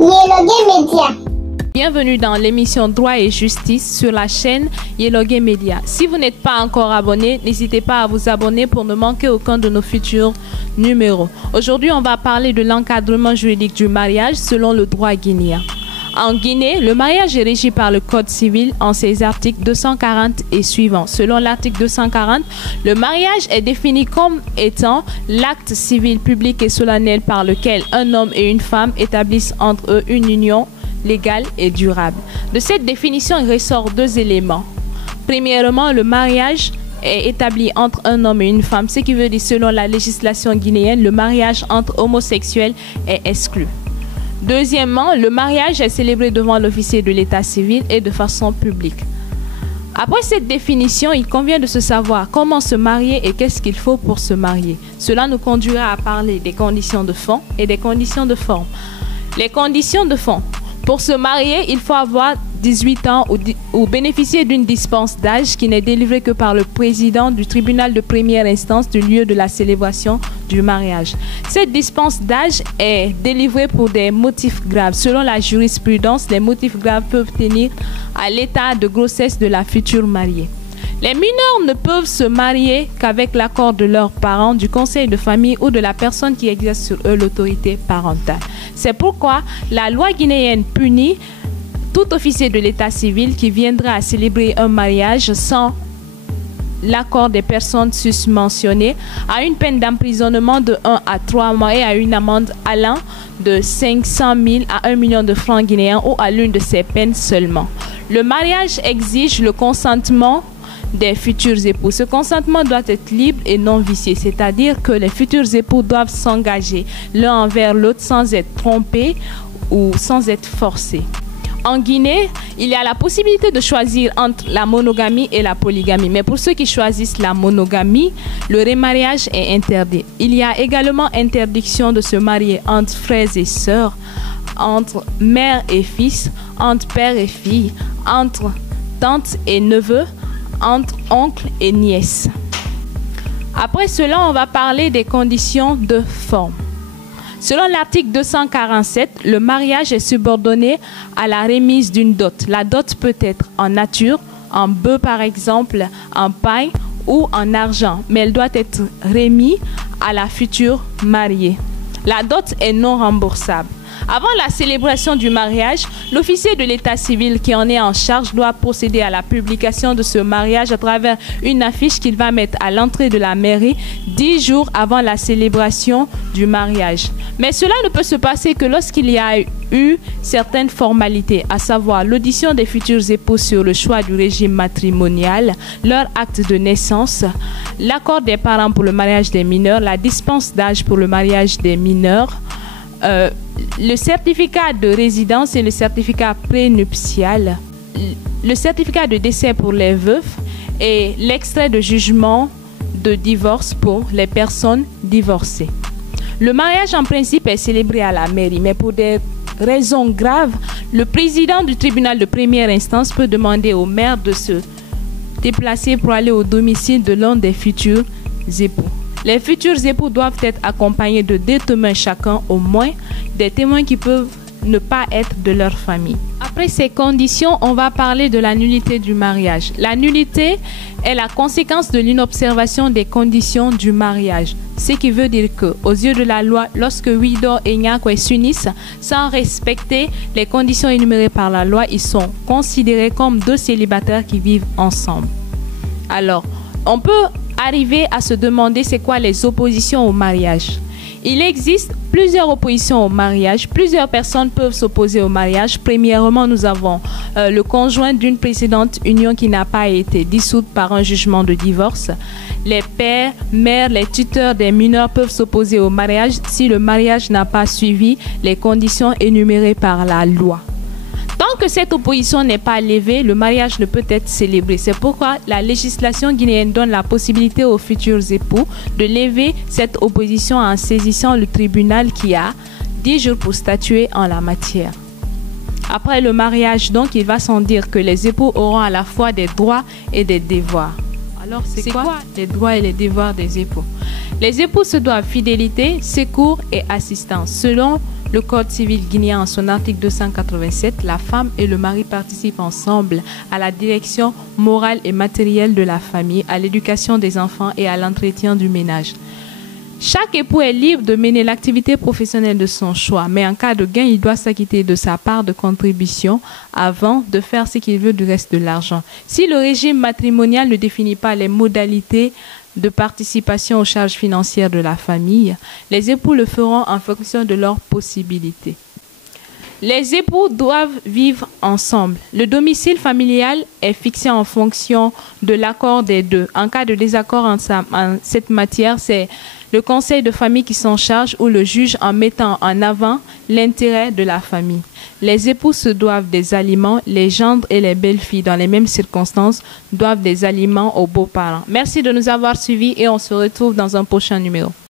Yellowgay Media. Bienvenue dans l'émission Droit et Justice sur la chaîne Yellowgay Media. Si vous n'êtes pas encore abonné, n'hésitez pas à vous abonner pour ne manquer aucun de nos futurs numéros. Aujourd'hui, on va parler de l'encadrement juridique du mariage selon le droit guinéen. En Guinée, le mariage est régi par le Code civil en ses articles 240 et suivants. Selon l'article 240, le mariage est défini comme étant l'acte civil public et solennel par lequel un homme et une femme établissent entre eux une union légale et durable. De cette définition, il ressort deux éléments. Premièrement, le mariage est établi entre un homme et une femme, ce qui veut dire, selon la législation guinéenne, le mariage entre homosexuels est exclu. Deuxièmement, le mariage est célébré devant l'officier de l'état civil et de façon publique. Après cette définition, il convient de se savoir comment se marier et qu'est-ce qu'il faut pour se marier. Cela nous conduira à parler des conditions de fond et des conditions de forme. Les conditions de fond. Pour se marier, il faut avoir 18 ans ou bénéficier d'une dispense d'âge qui n'est délivrée que par le président du tribunal de première instance du lieu de la célébration du mariage. Cette dispense d'âge est délivrée pour des motifs graves. Selon la jurisprudence, les motifs graves peuvent tenir à l'état de grossesse de la future mariée. Les mineurs ne peuvent se marier qu'avec l'accord de leurs parents, du conseil de famille ou de la personne qui exerce sur eux l'autorité parentale. C'est pourquoi la loi guinéenne punit tout officier de l'état civil qui viendra à célébrer un mariage sans l'accord des personnes susmentionnées à une peine d'emprisonnement de 1 à 3 mois et à une amende allant de 500 000 à 1 million de francs guinéens ou à l'une de ces peines seulement. Le mariage exige le consentement des futurs époux. Ce consentement doit être libre et non vicié, c'est-à-dire que les futurs époux doivent s'engager l'un envers l'autre sans être trompés ou sans être forcés. En Guinée, il y a la possibilité de choisir entre la monogamie et la polygamie. Mais pour ceux qui choisissent la monogamie, le remariage est interdit. Il y a également interdiction de se marier entre frères et sœurs, entre mère et fils, entre père et fille, entre tante et neveu, entre oncle et nièce. Après cela, on va parler des conditions de forme. Selon l'article 247, le mariage est subordonné à la remise d'une dot. La dot peut être en nature, en bœuf par exemple, en paille ou en argent, mais elle doit être remise à la future mariée. La dot est non remboursable. Avant la célébration du mariage, l'officier de l'état civil qui en est en charge doit procéder à la publication de ce mariage à travers une affiche qu'il va mettre à l'entrée de la mairie 10 jours avant la célébration du mariage. Mais cela ne peut se passer que lorsqu'il y a eu certaines formalités, à savoir l'audition des futurs époux sur le choix du régime matrimonial, leur acte de naissance, l'accord des parents pour le mariage des mineurs, la dispense d'âge pour le mariage des mineurs, le certificat de résidence et le certificat prénuptial, le certificat de décès pour les veufs et l'extrait de jugement de divorce pour les personnes divorcées. Le mariage en principe est célébré à la mairie, mais pour des raisons graves, le président du tribunal de première instance peut demander au maire de se déplacer pour aller au domicile de l'un des futurs époux. Les futurs époux doivent être accompagnés de 2 témoins chacun, au moins des témoins qui peuvent ne pas être de leur famille. Après ces conditions, on va parler de la nullité du mariage. La nullité est la conséquence de l'inobservation des conditions du mariage. Ce qui veut dire que, aux yeux de la loi, lorsque Widor et Nyakwe s'unissent sans respecter les conditions énumérées par la loi, ils sont considérés comme 2 célibataires qui vivent ensemble. Alors, on peut arriver à se demander c'est quoi les oppositions au mariage. Il existe plusieurs oppositions au mariage. Plusieurs personnes peuvent s'opposer au mariage. Premièrement, nous avons le conjoint d'une précédente union qui n'a pas été dissoute par un jugement de divorce. Les pères, mères, les tuteurs des mineurs peuvent s'opposer au mariage si le mariage n'a pas suivi les conditions énumérées par la loi. Tant que cette opposition n'est pas levée, le mariage ne peut être célébré. C'est pourquoi la législation guinéenne donne la possibilité aux futurs époux de lever cette opposition en saisissant le tribunal qui a 10 jours pour statuer en la matière. Après le mariage, donc, il va sans dire que les époux auront à la fois des droits et des devoirs. Alors, c'est quoi les droits et les devoirs des époux? Les époux se doivent fidélité, secours et assistance. Selon le Code civil guinéen en son article 287, la femme et le mari participent ensemble à la direction morale et matérielle de la famille, à l'éducation des enfants et à l'entretien du ménage. Chaque époux est libre de mener l'activité professionnelle de son choix, mais en cas de gain, il doit s'acquitter de sa part de contribution avant de faire ce qu'il veut du reste de l'argent. Si le régime matrimonial ne définit pas les modalités de participation aux charges financières de la famille, les époux le feront en fonction de leurs possibilités. Les époux doivent vivre ensemble. Le domicile familial est fixé en fonction de l'accord des deux. En cas de désaccord en cette matière, c'est le conseil de famille qui s'en charge ou le juge en mettant en avant l'intérêt de la famille. Les époux se doivent des aliments, les gendres et les belles-filles, dans les mêmes circonstances, doivent des aliments aux beaux-parents. Merci de nous avoir suivis et on se retrouve dans un prochain numéro.